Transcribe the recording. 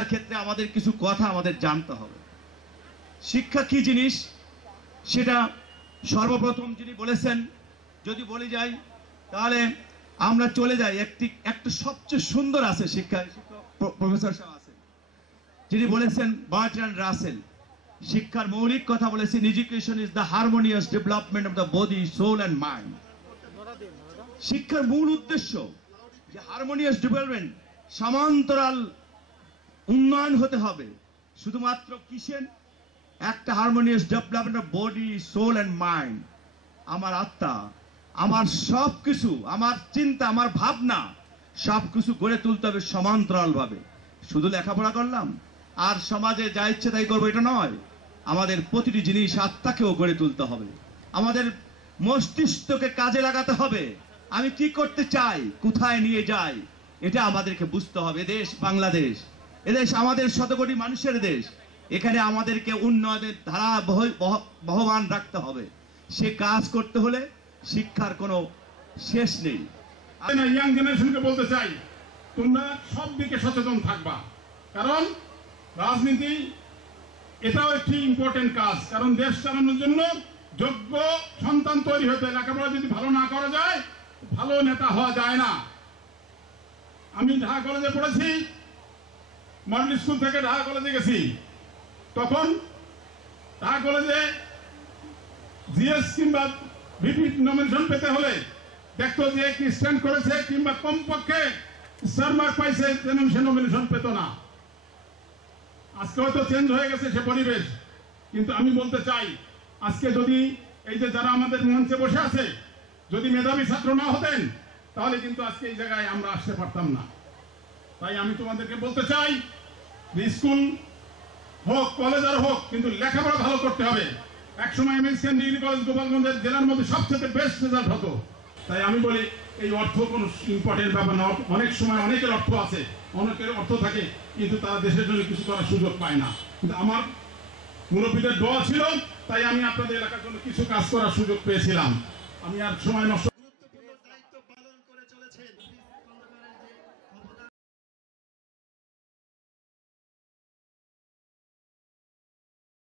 শিক্ষার ক্ষেত্রে আমাদের কিছু কথা আমাদের জানতে হবে। শিক্ষা কি জিনিস সেটা সর্বপ্রথম যিনি বলেছেন, যদি বলে যাই তাহলে আমরা চলে যাই একটা সবচেয়ে সুন্দর আছে শিক্ষা প্রফেসর সাহেব আছেন, যিনি বলেছেন বার্ট্রান্ড রাসেল, শিক্ষার মৌলিক কথা বলেছেন, education is the harmonious development of the body, soul and mind. শিক্ষার মূল উদ্দেশ্য যে হারমোনিয়াস ডেভেলপমেন্ট, সমান্তরাল উন্নয়ন হতে হবে। শুধুমাত্র কিসের? একটা harmonious development of body, soul and mind. আমার আত্মা, আমার সব কিছু, আমার চিন্তা, আমার ভাবনা সব কিছু গড়ে তুলতে হবে সমান্তরাল ভাবে। শুধু লেখাপড়া করলাম আর সমাজে যা ইচ্ছে তাই করবো এটা নয়, আমাদের প্রতিটি জিনিস আত্মাকেও গড়ে তুলতে হবে, আমাদের মস্তিষ্ককে কাজে লাগাতে হবে। আমি কি করতে চাই, কোথায় নিয়ে যাই, এটা আমাদেরকে বুঝতে হবে। দেশ বাংলাদেশ, এদেশ আমাদের শতকোটি মানুষের দেশ, এখানে আমাদেরকে উন্নয়নের ধারা বহমান রাখতে হবে। সে কাজ করতে হলে শিক্ষার কোনো শেষ নেই। ইয়াং জেনারেশনকে বলতে চাই, তোমরা সব দিকে সচেতন থাকবা, কারণ রাজনীতি এটাও একটি ইম্পর্টেন্ট কাজ। কারণ দেশ চালানোর জন্য যোগ্য সন্তান তৈরি হতে, লেখাপড়া যদি ভালো না করা যায় ভালো নেতা হওয়া যায় না। আমি ঢাকা কলেজে পড়েছি, মডেল স্কুল থেকে ঢাকা কলেজে গেছি। তখন ঢাকা কলেজে জিএস কিংবা ভিপি নমিনেশন পেতে হলে দেখতো যে কি স্ট্যান্ড করেছে কিংবা কমপক্ষে স্টার মার্ক পাইছে, সে নমিনেশন পেত না। আজকে হয়তো চেঞ্জ হয়ে গেছে সে পরিবেশ, কিন্তু আমি বলতে চাই আজকে যদি এই যে যারা আমাদের মঞ্চে বসে আছে যদি মেধাবী ছাত্র না হতেন তাহলে কিন্তু আজকে এই জায়গায় আমরা আসতে পারতাম না। তাই আমি তোমাদেরকে বলতে চাই যে স্কুল হোক, কলেজ আর হোক, কিন্তু লেখাপড়া ভালো করতে হবে। একসময় এমএসকেন ডিগ্রি কলেজ গোপালগঞ্জের জেলার মধ্যে সবচেয়ে বেস্ট রেজাল্ট হতো। তাই আমি বলি এই অর্থ কোনো ইম্পর্টেন্ট ব্যাপার না। অনেক সময় অনেকের অর্থ আছে, অনেকের অর্থ থাকে, কিন্তু তারা দেশের জন্য কিছু করার সুযোগ পায় না। কিন্তু আমার মুরব্বীদের দোয়া ছিল, তাই আমি আপনাদের এলাকার জন্য কিছু কাজ করার সুযোগ পেয়েছিলাম। আমি আর সময় নষ্ট